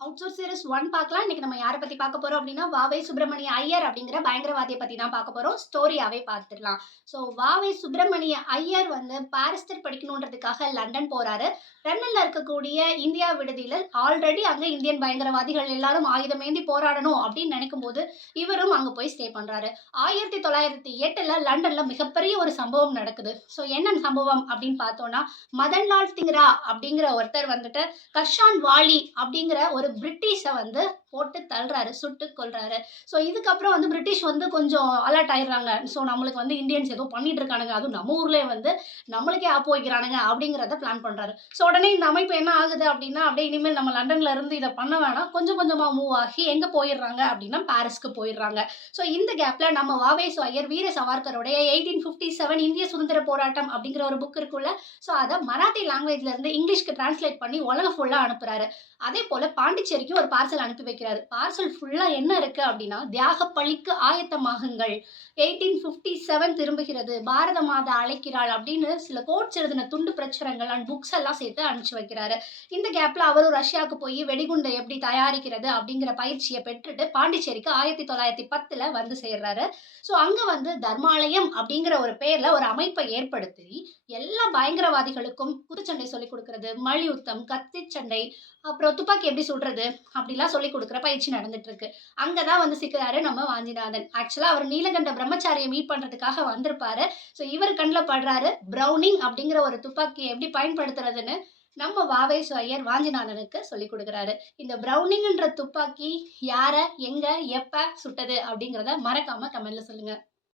Outsource series 1 பார்க்கலாம். இன்னைக்கு நம்ம யார பத்தி பார்க்க போறோம் அப்டின்னா, வாவை சுப்பிரமணிய ஐயர் அப்படிங்கிற பயங்கரவாதிய பத்தி தான் பார்க்க போறோம். ஸ்டோரியாவே பார்த்துடலாம். வாவை சுப்பிரமணிய ஐயர் வந்து பாரிஸ்டர் படிக்கணுன்றதுக்காக லண்டன் போறாரு. லண்டன்ல இருக்கக்கூடிய இந்தியா விடுதியில ஆல்ரெடி அங்க இந்தியன் பயங்கரவாதிகள் எல்லாரும் ஆயுதமேந்தி போராடணும் அப்படின்னு நினைக்கும்போது, இவரும் அங்க போய் ஸ்டே பண்றாரு. 1908ல லண்டன்ல மிகப்பெரிய ஒரு சம்பவம் நடக்குது. என்ன சம்பவம் அப்படின்னு பார்த்தோம்னா, மதன்லால் திங்ரா அப்படிங்கிற ஒருத்தர் வந்துட்டு கர்ஷான் வாலி அப்படிங்கிற ஒரு பிரிட்டிஷ வந்து போட்டு தள்ளுறாரு, சுட்டு கொல்றாரு. இதுக்கப்புறம் வந்து பிரிட்டிஷ் வந்து கொஞ்சம் அலர்ட் ஆயிடுறாங்க. நம்மளுக்கு வந்து இந்தியன்ஸ் ஏதோ பண்ணிட்டு இருக்கானுங்க. அதுவும் நம்ம ஊர்லயே வந்து நம்மளுக்கே ஆப்பு வைக்கிறானுங்க அப்படிங்கிறத பிளான் பண்றாரு. உடனே இந்த அமைப்பு என்ன ஆகுது அப்படின்னா, அப்படியே இனிமேல் நம்ம லண்டன்ல இருந்து இத பண்ண வேணாம். கொஞ்சம் கொஞ்சமா மூவ் ஆகி எங்க போயிடுறாங்க அப்படின்னா, பாரிஸ்க்கு போயிடுறாங்க. இந்த கேப்ல நம்ம வ.வே.சு ஐயர் வீர சவார்கருடைய 1857 இந்திய சுதந்திர போராட்டம் அப்படிங்கிற ஒரு புக் இருக்குல்ல. அத மராத்தி லாங்குவேஜ்ல இருந்து இங்கிலீஷ்க்கு டிரான்ஸ்லேட் பண்ணி உலகம் ஃபுல்லா அனுப்புறாரு. அதே போல பாண்டிச்சேரிக்கு ஒரு பார்சல் அனுப்பி வைக்கிறாரு. பார்சல் ஃபுல்லா என்ன இருக்கு அப்படின்னா, தியாகப் பலிக்கு ஆயத்தமாகுங்கள். 1857 திரும்புகிறது. பாரத மாதா அழைக்கிறாள் அப்படின்னு சில கோட்ஸ் எழுதின துண்டு பிரச்சுரங்கள் அண்ட் புக்ஸ் எல்லாம் சேர்த்து அனுப்பிச்சு வைக்கிறாரு. இந்த கேப்ல அவரும் ரஷ்யாவுக்கு போய் வெடிகுண்டை எப்படி தயாரிக்கிறது அப்படிங்கிற பயிற்சியை பெற்றுட்டு பாண்டிச்சேரிக்கு 1910ல வந்து சேர்றாரு. அங்க வந்து தர்மாலயம் அப்படிங்கிற ஒரு பேர்ல ஒரு அமைப்பை ஏற்படுத்தி எல்லா பயங்கரவாதிகளுக்கும் குத்துச்சண்டை சொல்லிக் கொடுக்கிறது, மல்யுத்தம், கத்தி சண்டை, அப்புறம் துப்பாக்கி எப்படி சுடுறது அப்படிலாம் சொல்லிக் கொடுக்குற பயிற்சி நடந்துட்டு இருக்கு. அங்கதான் வந்து சிக்கிறாரு நம்ம வாஞ்சிநாதன். ஆக்சுவலா அவர் நீலகண்ட பிரம்மச்சாரியை மீட் பண்றதுக்காக வந்திருப்பாரு. இவர் கண்ணில் படுறாரு. பிரவுனிங் அப்படிங்கிற ஒரு துப்பாக்கியை எப்படி பயன்படுத்துறதுன்னு நம்ம வ.வே.சு ஐயர் வாஞ்சிநாதனுக்கு சொல்லிக் கொடுக்குறாரு. இந்த பிரவுனிங்ன்ற துப்பாக்கி யார, எங்க, எப்ப சுட்டது அப்படிங்கிறத மறக்காம கமெண்ட்ல சொல்லுங்க.